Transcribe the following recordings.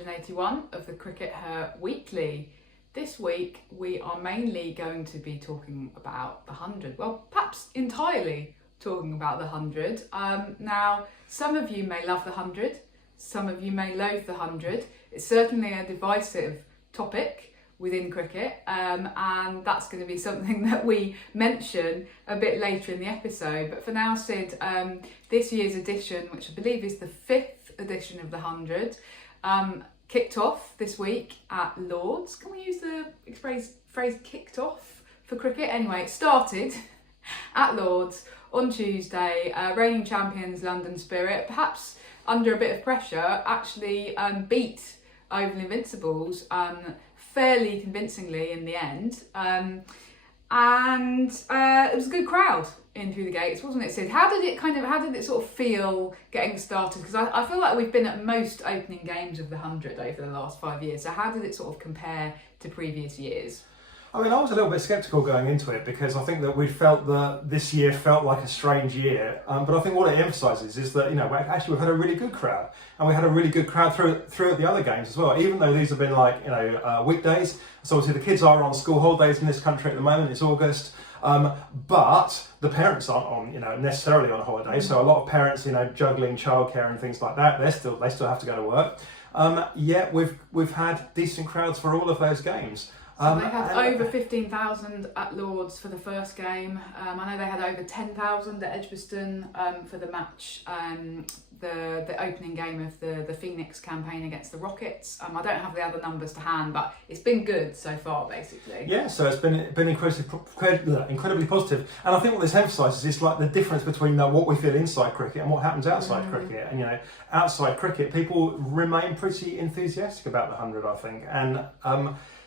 181 of the CRICKETher Weekly. This week we are mainly going to be talking about the 100, well perhaps entirely talking about the 100. Now some of you may love the 100, some of you may loathe the 100. It's certainly a divisive topic within cricket, and that's going to be something that we mention a bit later in the episode. But for now, Sid, this year's edition, which I believe is the 5th edition of the 100, kicked off this week at Lord's. Can we use the phrase kicked off for cricket? Anyway, it started at Lord's on Tuesday. Reigning champions London Spirit, perhaps under a bit of pressure, actually beat Oval Invincibles fairly convincingly in the end, and it was a good crowd in through the gates, wasn't it, Sid? How did it sort of feel getting started? Because I feel like we've been at most opening games of the 100 over the last 5 years, so how did it sort of compare to previous years? I mean, I was a little bit sceptical going into it because I think that we felt that this year felt like a strange year. But I think what it emphasises is that, actually we've had a really good crowd, and we had a really good crowd throughout the other games as well. Even though these have been weekdays, so obviously the kids are on school holidays in this country at the moment. It's August, but the parents aren't on, necessarily on holiday. So a lot of parents, juggling childcare and things like that, they still have to go to work. Yet we've had decent crowds for all of those games. So they had over 15,000 at Lord's for the first game. I know they had over 10,000 at Edgbaston for the match, the opening game of the Phoenix campaign against the Rockets. I don't have the other numbers to hand, but it's been good so far, basically. Yeah, so it's been incredibly positive. And I think what this emphasises is like the difference between what we feel inside cricket and what happens outside cricket. And outside cricket, people remain pretty enthusiastic about the 100, I think. And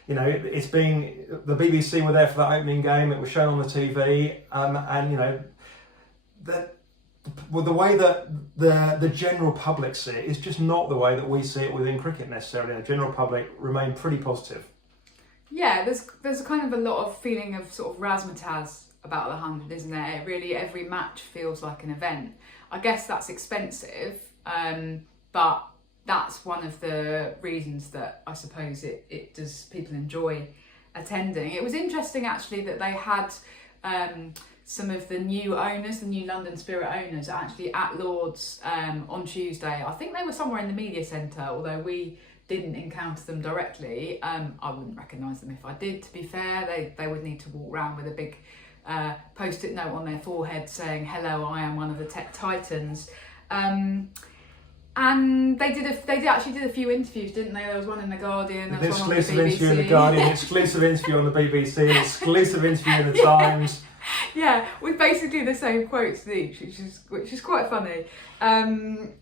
it's been, the BBC were there for that opening game, it was shown on the TV, the way that the general public see it is just not the way that we see it within cricket necessarily. The general public remain pretty positive. Yeah, there's kind of a lot of feeling of sort of razzmatazz about the 100, isn't there? Really, every match feels like an event. I guess that's expensive, but that's one of the reasons that I suppose it does people enjoy attending. It was interesting actually that they had some of the new owners, the new London Spirit owners, actually at Lord's on Tuesday. I think they were somewhere in the media centre, although we didn't encounter them directly. I wouldn't recognise them if I did, to be fair. They would need to walk around with a big post-it note on their forehead saying, "Hello, I am one of the tech titans." And they actually did a few interviews, didn't they? There was one in the Guardian, there was one on the BBC. Exclusive interview in the Guardian, exclusive interview on the BBC, exclusive interview in the Times. Yeah, with basically the same quotes each, which is quite funny. And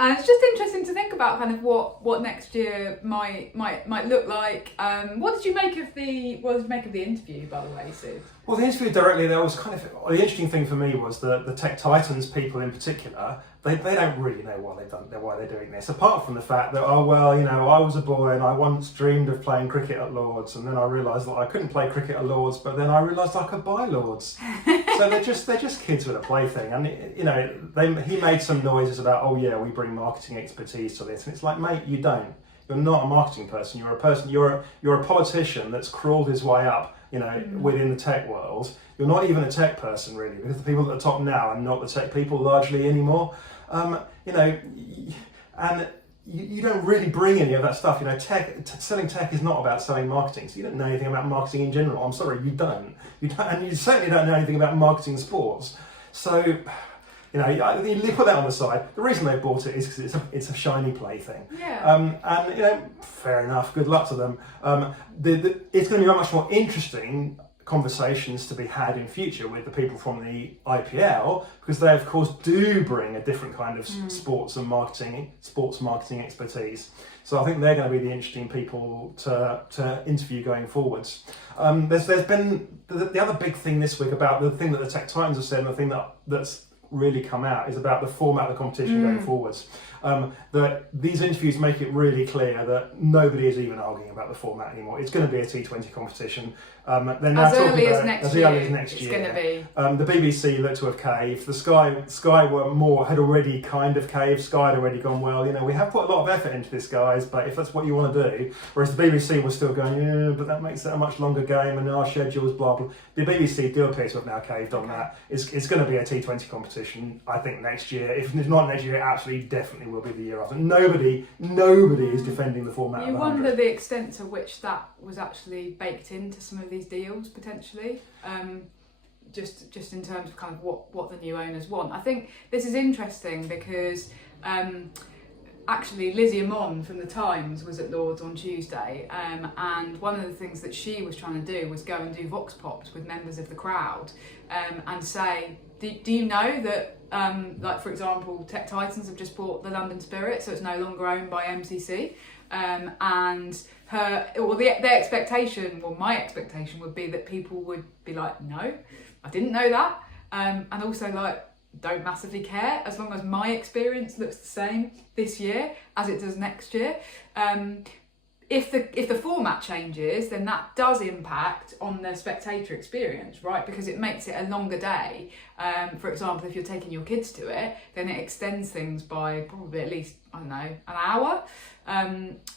it's just interesting to think about kind of what next year might look like. What did you make of the interview, by the way, Sue? Well, the interview directly there was the interesting thing for me was the Tech Titans people in particular. They don't really know why they're doing this, apart from the fact that I was a boy and I once dreamed of playing cricket at Lord's, and then I realised that I couldn't play cricket at Lord's, but then I realised I could buy Lord's. So they're just kids with a plaything, and he made some noises about, we bring marketing expertise to this, and it's like, mate, you don't. You're not a marketing person. You're a person. You're a politician that's crawled his way up, within the tech world. You're not even a tech person really, because the people at the top now are not the tech people largely anymore. And you don't really bring any of that stuff. Selling tech is not about selling marketing. So you don't know anything about marketing in general. I'm sorry, you don't. And you certainly don't know anything about marketing sports. So, you put that on the side. The reason they bought it is because it's a shiny plaything. Yeah. Fair enough. Good luck to them. It's going to be much more interesting conversations to be had in future with the people from the IPL, because they of course do bring a different kind of sports marketing expertise. So I think they're going to be the interesting people to interview going forwards. There's been the other big thing this week about the thing that the Tech Titans have said, and the thing that's really come out is about the format of the competition going forwards. That these interviews make it really clear that nobody is even arguing about the format anymore. It's going to be a T20 competition. They're now as early as next year, year. it's going to be. The BBC looked to have caved. The Sky had already kind of caved. Sky had already gone, well, we have put a lot of effort into this, guys, but if that's what you want to do. Whereas the BBC was still going, yeah, but that makes it a much longer game and our schedules, blah, blah. The BBC do appear to have now caved on that. It's going to be a T20 competition, I think, next year. If it's not next year, it absolutely definitely will be the year after. Nobody is defending the format. You of wonder 100. the extent to which that was actually baked into some of these deals, potentially. Just in terms of kind of what the new owners want. I think this is interesting because actually Lizzie Amon from the Times was at Lord's on Tuesday, and one of the things that she was trying to do was go and do vox pops with members of the crowd and say, do you know that, like for example, Tech Titans have just bought the London Spirit, so it's no longer owned by MCC, and their expectation, well, my expectation would be that people would be like, no, I didn't know that, and also like, don't massively care as long as my experience looks the same this year as it does next year. If the format changes, then that does impact on the spectator experience, right? Because it makes it a longer day. For example, if you're taking your kids to it, then it extends things by probably at least, I don't know, an hour.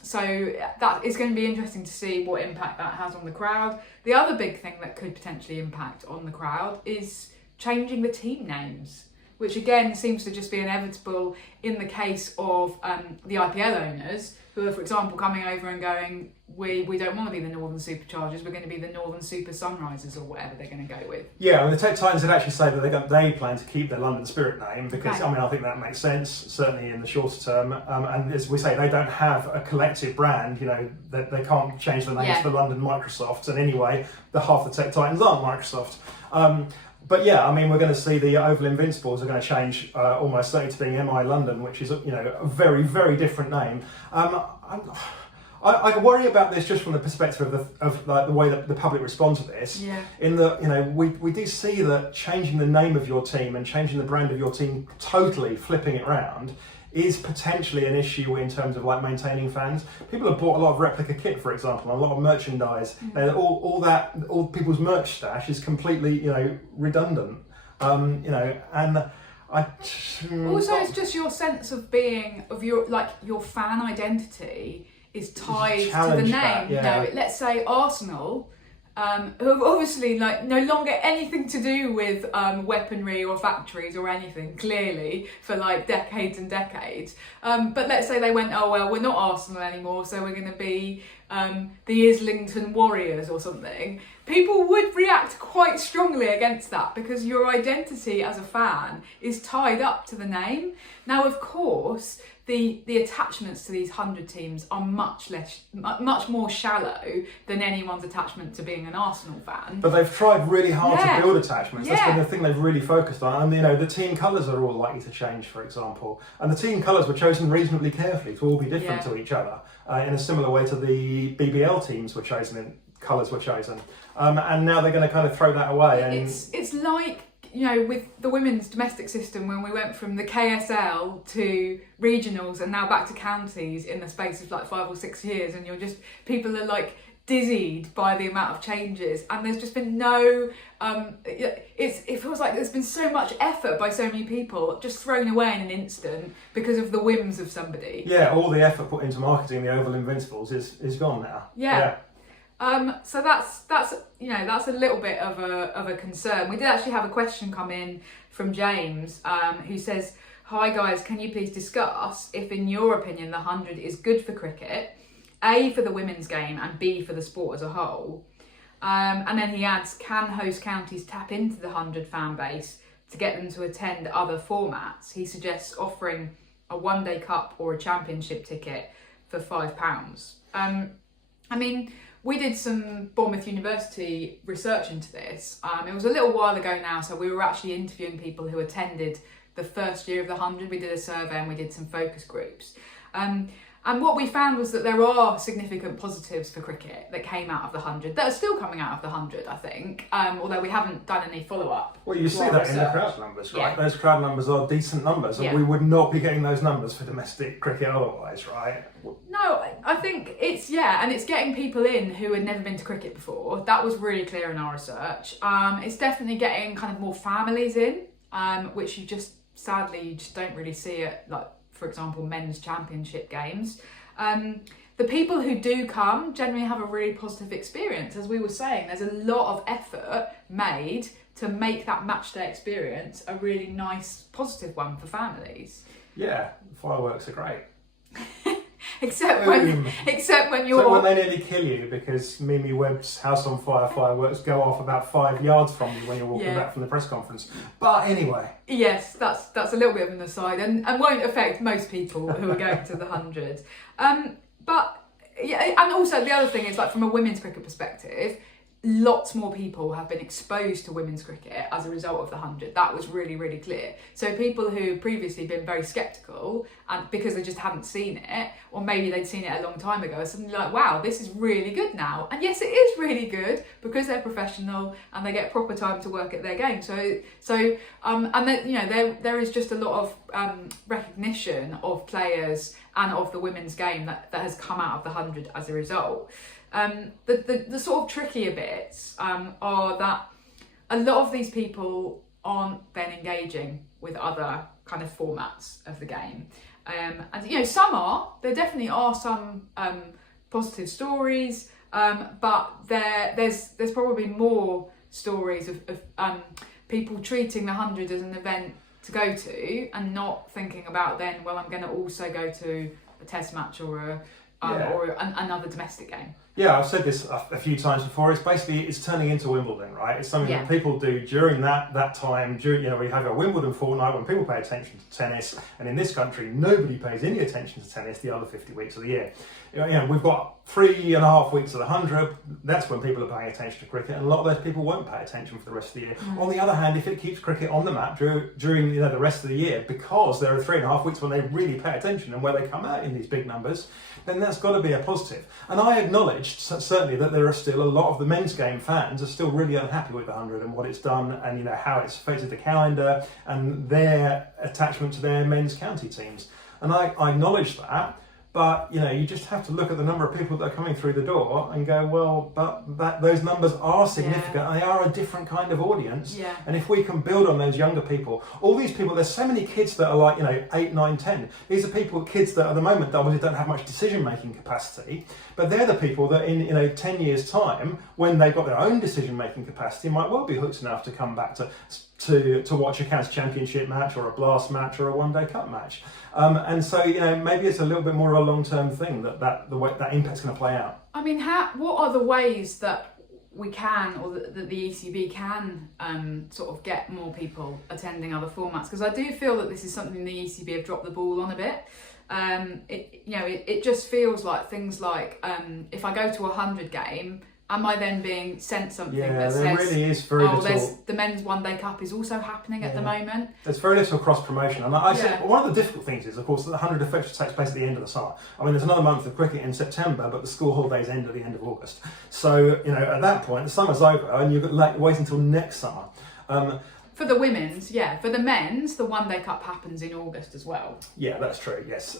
So that is going to be interesting to see what impact that has on the crowd. The other big thing that could potentially impact on the crowd is changing the team names, which again seems to just be inevitable in the case of the IPL owners, who are, for example, coming over and going, we don't want to be the Northern Superchargers, we're going to be the Northern Super Sunrisers, or whatever they're going to go with. Yeah, and the Tech Titans had actually said that they plan to keep their London Spirit name because, I think that makes sense, certainly in the shorter term. And as we say, they don't have a collective brand, they can't change the name to the London Microsofts. And anyway, the half the Tech Titans aren't Microsoft. But yeah, we're going to see the Oval Invincibles are going to change almost certainly to being MI London, which is a very, very different name. I worry about this just from the perspective of like the way that the public respond to this. Yeah. In that we do see that changing the name of your team and changing the brand of your team, totally flipping it round, is potentially an issue in terms of like maintaining fans. People have bought a lot of replica kit, for example, and a lot of merchandise. All people's merch stash is completely redundant. And I also it's just your sense of being your fan identity is tied to the name. Let's say Arsenal, who have obviously no longer anything to do with weaponry or factories or anything, clearly, for decades and decades. But let's say they went, oh well, we're not Arsenal anymore, so we're going to be the Islington Warriors or something. People would react quite strongly against that because your identity as a fan is tied up to the name. Now, of course, the attachments to these 100 teams are much more shallow than anyone's attachment to being an Arsenal fan. But they've tried really hard to build attachments. That's been the thing they've really focused on. And the team colours are all likely to change, for example. And the team colours were chosen reasonably carefully to all be different to each other, in a similar way to the BBL teams were chosen and colours were chosen. And now they're going to kind of throw that away. And it's like, with the women's domestic system, when we went from the KSL to regionals and now back to counties in the space of 5 or 6 years, and people are dizzied by the amount of changes, and there's just been no it feels like there's been so much effort by so many people just thrown away in an instant because of the whims of somebody. All the effort put into marketing the Oval Invincibles is gone now. So that's a little bit of a concern. We did actually have a question come in from James, who says, "Hi guys, can you please discuss if, in your opinion, the 100 is good for cricket, A, for the women's game, and B, for the sport as a whole?" And then he adds, "Can host counties tap into the 100 fan base to get them to attend other formats?" He suggests offering a one-day cup or a championship ticket for £5. We did some Bournemouth University research into this. It was a little while ago now, so we were actually interviewing people who attended the first year of the 100. We did a survey and we did some focus groups. And what we found was that there are significant positives for cricket that came out of the 100, that are still coming out of the 100, I think, although we haven't done any follow-up. Well, you see that in the crowd numbers, right? Yeah. Those crowd numbers are decent numbers, and we would not be getting those numbers for domestic cricket otherwise, right? No, I think it's, and it's getting people in who had never been to cricket before. That was really clear in our research. It's definitely getting kind of more families in, which you just don't really see at, like, for example, men's championship games. The people who do come generally have a really positive experience. As we were saying, there's a lot of effort made to make that match day experience a really nice, positive one for families. Yeah, fireworks are great. Except when you're... So when they nearly kill you because Mimi Webb's House on Fire fireworks go off about 5 yards from you when you're walking back from the press conference. But anyway. Yes, that's a little bit of an aside and won't affect most people who are going to the 100. But, yeah, and also the other thing is, like, from a women's cricket perspective, lots more people have been exposed to women's cricket as a result of the 100. That was really, really clear. So people who previously been very sceptical and because they just hadn't seen it, or maybe they'd seen it a long time ago, are suddenly like, wow, this is really good now. And yes, it is really good because they're professional and they get proper time to work at their game. And then, you know, there is just a lot of recognition of players and of the women's game that has come out of the 100 as a result. The sort of trickier bits are that a lot of these people aren't then engaging with other kind of formats of the game. And, you know, there definitely are some positive stories, but there's probably more stories of people treating the 100 as an event to go to and not thinking about then, well, I'm going to also go to a test match or another domestic game. Yeah, I've said this a few times before. It's turning into Wimbledon, right? It's something that people do during that time. We have a Wimbledon fortnight when people pay attention to tennis, and in this country, nobody pays any attention to tennis the other 50 weeks of the year. You know, we've got 3.5 weeks of the 100. That's when people are paying attention to cricket, and a lot of those people won't pay attention for the rest of the year. On the other hand, if it keeps cricket on the map during the rest of the year, because there are 3.5 weeks when they really pay attention and where they come out in these big numbers, then that's got to be a positive. And I acknowledge certainly that there are still a lot of the men's game fans are still really unhappy with the 100 and what it's done, and how it's affected the calendar and their attachment to their men's county teams. And I acknowledge that. But, you just have to look at the number of people that are coming through the door and go, well, but those numbers are significant and they are a different kind of audience. Yeah. And if we can build on those younger people, all these people, there's so many kids that are like, 8, 9, 10. These are kids that at the moment obviously don't have much decision-making capacity, but they're the people that in 10 years' time, when they've got their own decision-making capacity, might well be hooked enough to come back to watch a county championship match or a blast match or a one-day cup match. And so, maybe it's a little bit more of a long-term thing that the way that impact's going to play out. I mean, what are the ways that we can, or that the ECB can sort of get more people attending other formats? Because I do feel that this is something the ECB have dropped the ball on a bit. It just feels like things like if I go to a 100 game, am I then being sent something that says, really is very little... the men's one-day cup is also happening at the moment? There's very little cross-promotion. And I said, one of the difficult things is, of course, that the 100 effectively takes place at the end of the summer. I mean, there's another month of cricket in September, but the school holidays end at the end of August. So, at that point, the summer's over and you've got to wait until next summer. For the women's, For the men's, the one-day cup happens in August as well. Yeah, that's true, yes.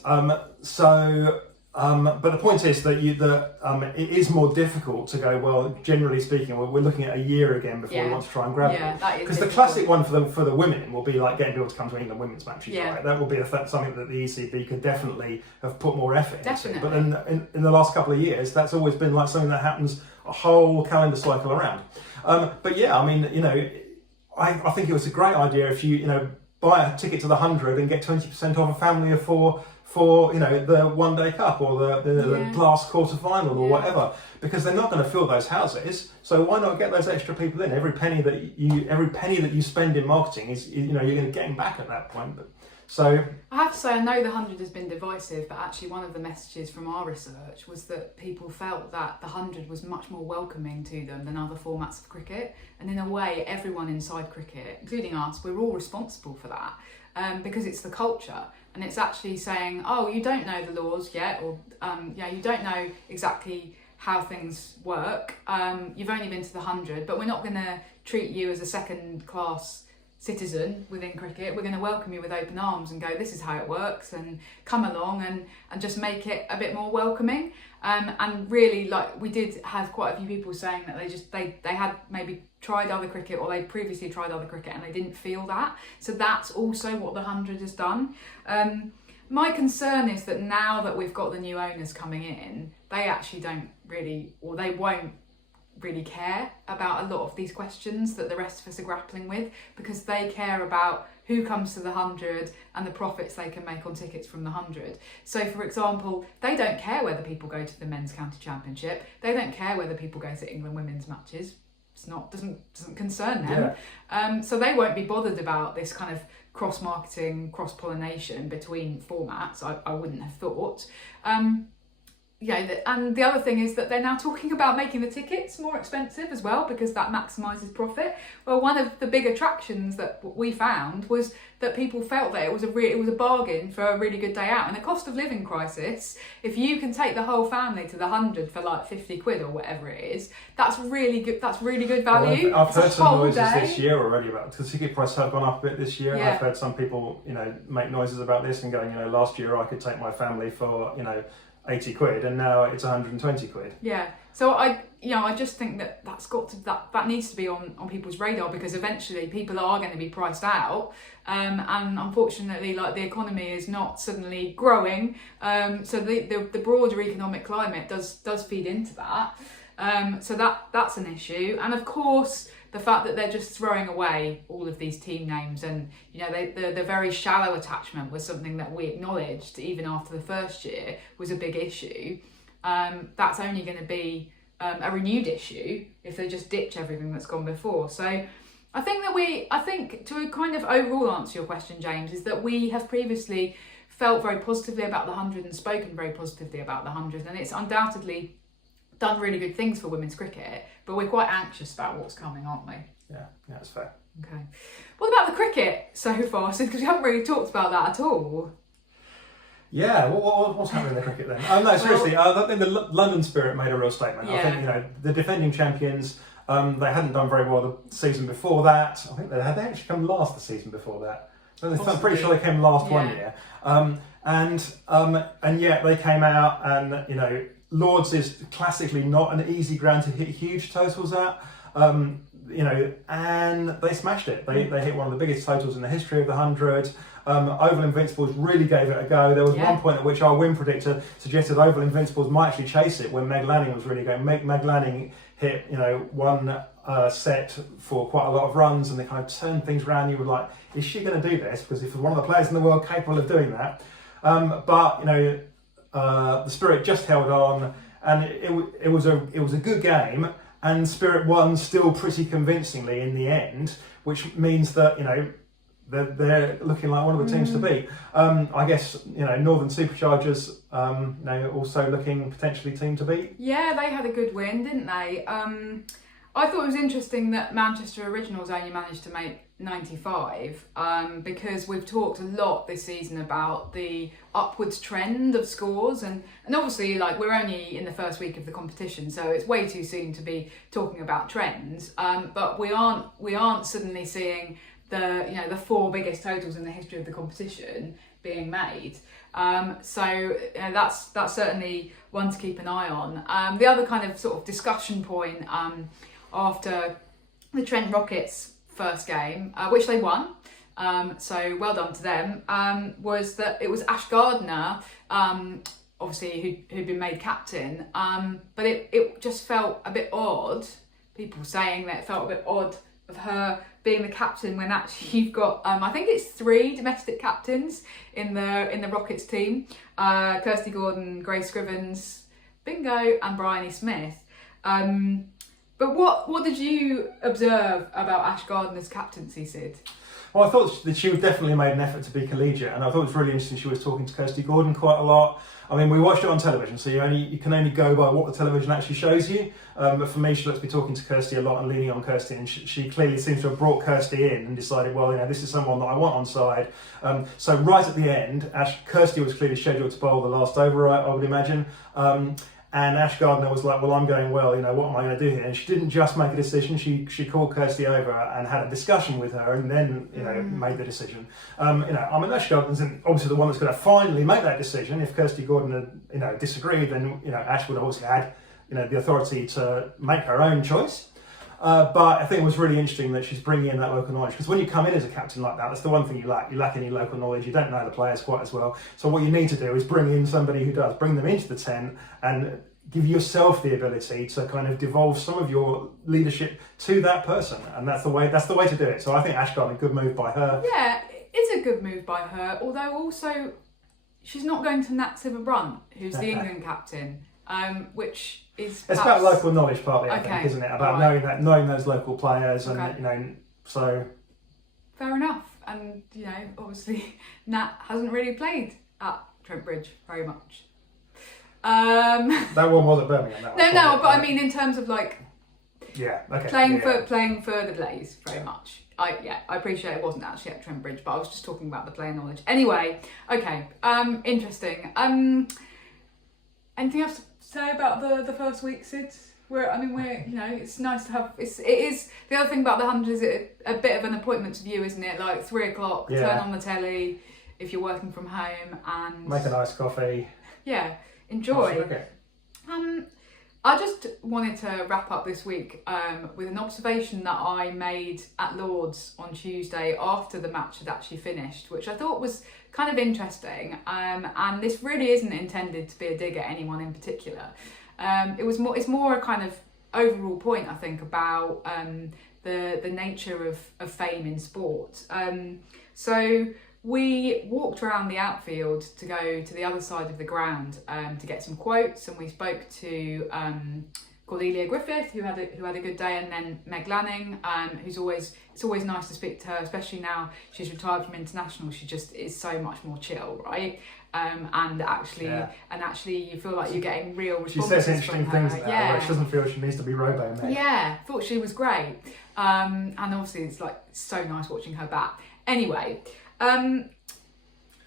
But the point is that it is more difficult to go, well, generally speaking, we're looking at a year again before we want to try and grab them. Because the classic one for the women will be like getting people to come to England women's matches, right? That will be something that the ECB could definitely have put more effort into. But in the last couple of years, that's always been like something that happens a whole calendar cycle around. I think it was a great idea if you buy a ticket to the 100 and get 20% off a family of four for the one-day cup or the glass quarter-final or whatever, because they're not going to fill those houses. So why not get those extra people in? Every penny that you spend in marketing is you're going to get them back at that point. But so I have to say, I know the 100 has been divisive, but actually one of the messages from our research was that people felt that the 100 was much more welcoming to them than other formats of cricket, and in a way, everyone inside cricket, including us, we're all responsible for that. because it's the culture. And it's actually saying, oh, you don't know the laws yet, or you don't know exactly how things work. You've only been to the 100, but we're not going to treat you as a second-class citizen within cricket. We're going to welcome you with open arms and go, this is how it works, and come along and just make it a bit more welcoming. And really, like, we did have quite a few people saying that they had maybe tried other cricket, or they previously tried other cricket and they didn't feel that. So that's also what the 100 has done. My concern is that now that we've got the new owners coming in, they actually don't really, or they won't really care about a lot of these questions that the rest of us are grappling with, because they care about who comes to the 100 and the profits they can make on tickets from the 100. So, for example, they don't care whether people go to the men's county championship. They don't care whether people go to England women's matches. It's not doesn't concern them. Yeah. So they won't be bothered about this kind of cross-marketing, cross-pollination between formats. I wouldn't have thought. And the other thing is that they're now talking about making the tickets more expensive as well, because that maximises profit. Well, one of the big attractions that we found was that people felt that it was a bargain for a really good day out. In a cost of living crisis, if you can take the whole family to the 100 for like 50 quid or whatever it is, that's really good. That's really good value. Well, I've heard some noises this year already about, because the ticket price have gone up a bit this year. Yeah. I've heard some people, make noises about this and going, last year I could take my family for, 80 quid, and now it's 120 quid. Yeah. So I just think that needs to be on people's radar, because eventually people are going to be priced out, and unfortunately, like, the economy is not suddenly growing, so the broader economic climate does feed into that. So that's an issue, and of course the fact that they're just throwing away all of these team names, and the very shallow attachment was something that we acknowledged even after the first year was a big issue. That's only going to be a renewed issue if they just ditch everything that's gone before. So I think to kind of overall answer your question, James, is that we have previously felt very positively about the 100 and spoken very positively about the 100, and it's undoubtedly done really good things for women's cricket, but we're quite anxious about what's coming, aren't we? Yeah, that's fair. Okay. What about the cricket so far? Because we haven't really talked about that at all. Yeah, what's happening in the cricket then? No, seriously, I think the London Spirit made a real statement. Yeah. I think, the defending champions, they hadn't done very well the season before that. I think they actually come last the season before that. I'm pretty sure they came last one year. And yet they came out and, Lords is classically not an easy ground to hit huge totals at, and they smashed it. They hit one of the biggest totals in the history of the 100. Oval Invincibles really gave it a go. There was one point at which our win predictor suggested Oval Invincibles might actually chase it when Meg Lanning was really going. Meg Lanning hit, one set for quite a lot of runs, and they kind of turned things around. You were like, is she going to do this? Because if one of the players in the world capable of doing that, the Spirit just held on, and it was a good game, and Spirit won still pretty convincingly in the end, which means that they're looking like one of the teams to beat. I guess Northern Superchargers also looking potentially team to beat. Yeah, they had a good win, didn't they? I thought it was interesting that Manchester Originals only managed to make 95, because we've talked a lot this season about the upwards trend of scores, and obviously, like, we're only in the first week of the competition, so it's way too soon to be talking about trends. But we aren't suddenly seeing the four biggest totals in the history of the competition being made. So that's certainly one to keep an eye on. The other kind of sort of discussion point after the Trent Rockets first game, which they won, so well done to them, was that it was Ash Gardner, obviously who'd been made captain, but it just felt a bit odd, people saying that it felt a bit odd of her being the captain when actually you've got I think it's 3 domestic captains in the Rockets team, Kirsty Gordon, Grace Scrivens, bingo, and Bryony Smith. But what did you observe about Ash Gardner's captaincy, Sid? Well, I thought that she definitely made an effort to be collegiate, and I thought it was really interesting. She was talking to Kirsty Gordon quite a lot. I mean, we watched it on television, so you can only go by what the television actually shows you. But for me, she looks to be talking to Kirsty a lot and leaning on Kirsty, and she clearly seems to have brought Kirsty in and decided, well, this is someone that I want on side. So right at the end, Kirsty was clearly scheduled to bowl the last over, I would imagine. And Ash Gardner was like, well, I'm going well, what am I going to do here? And she didn't just make a decision, she called Kirsty over and had a discussion with her and then, made the decision. Ash Gardner's obviously the one that's going to finally make that decision. If Kirsty Gordon had, disagreed, then, Ash would have obviously had, the authority to make her own choice. But I think it was really interesting that she's bringing in that local knowledge, because when you come in as a captain like that, that's the one thing you lack. You lack any local knowledge. You don't know the players quite as well. So what you need to do is bring in somebody who does. Bring them into the tent and give yourself the ability to kind of devolve some of your leadership to that person, and that's the way to do it. So I think Ash Gardner, good move by her. Yeah, it's a good move by her. Although also, she's not going to Nat Silverbrunt, who's the England captain. Which is it's about local knowledge partly, I think, isn't it? About knowing those local players, and so fair enough. And obviously Nat hasn't really played at Trent Bridge very much. That one was at Birmingham. But I mean in terms of playing for the Blaze very much. I appreciate it wasn't actually at Trent Bridge, but I was just talking about the player knowledge. Anyway, okay, interesting. Anything else to say about the first week, Sid? It's nice to have. It is the other thing about the 100 is a bit of an appointment to view, isn't it? Like 3 o'clock, turn on the telly if you're working from home and make a nice coffee. Yeah, enjoy. I just wanted to wrap up this week with an observation that I made at Lord's on Tuesday after the match had actually finished, which I thought was kind of interesting. And this really isn't intended to be a dig at anyone in particular. It's more a kind of overall point, I think, about the nature of fame in sport. So we walked around the outfield to go to the other side of the ground to get some quotes, and we spoke to Cordelia Griffith, who had a good day, and then Meg Lanning, it's always nice to speak to her, especially now she's retired from international. She just is so much more chill, right? And actually you feel like you're getting real responses. She says interesting things now, where she doesn't feel she needs to be robo-made. Yeah, thought she was great. And obviously it's so nice watching her back. Anyway,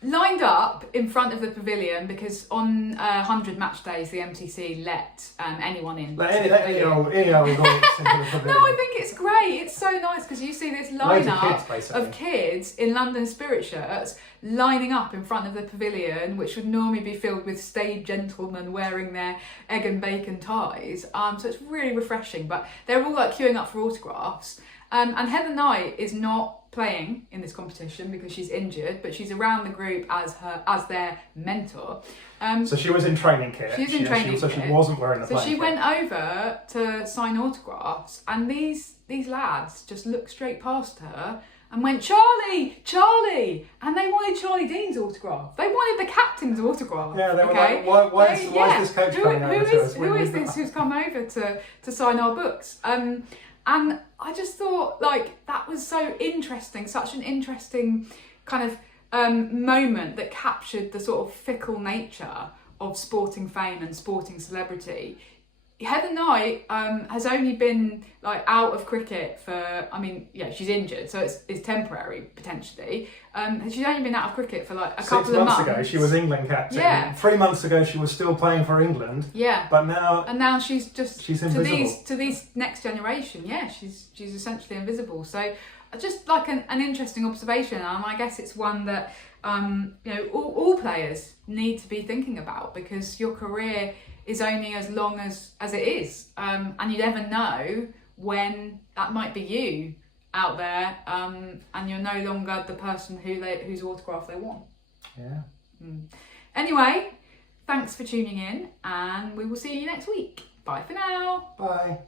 lined up in front of the pavilion, because on 100 match days the MTC let anyone in. Any old into the pavilion. No, I think it's great. It's so nice because you see this lineup of kids in London Spirit shirts lining up in front of the pavilion, which would normally be filled with staid gentlemen wearing their egg and bacon ties. So it's really refreshing. But they're all queuing up for autographs. And Heather Knight is not playing in this competition because she's injured, but she's around the group as their mentor. So she was in training kit. She wasn't wearing the playing kit. So she went over to sign autographs, and these lads just looked straight past her and went, "Charlie, Charlie!" And they wanted Charlie Dean's autograph. They wanted the captain's autograph. Yeah, they were like, why is this coach coming over to us? Who is this who's come over to sign our books? And I just thought that was so interesting, such an interesting kind of moment that captured the sort of fickle nature of sporting fame and sporting celebrity. Heather Knight has only been out of cricket for, she's injured, so it's temporary potentially. She's only been out of cricket for a couple of months. 6 months ago she was England captain. Yeah. 3 months ago she was still playing for England. Yeah. But now she's invisible. To these next generation. Yeah, she's essentially invisible. So just an interesting observation, and I guess it's one that all players need to be thinking about, because your career is only as long as it is, and you never know when that might be you out there, and you're no longer the person whose autograph they want. Yeah. Anyway, thanks for tuning in, and we will see you next week. Bye for now. Bye.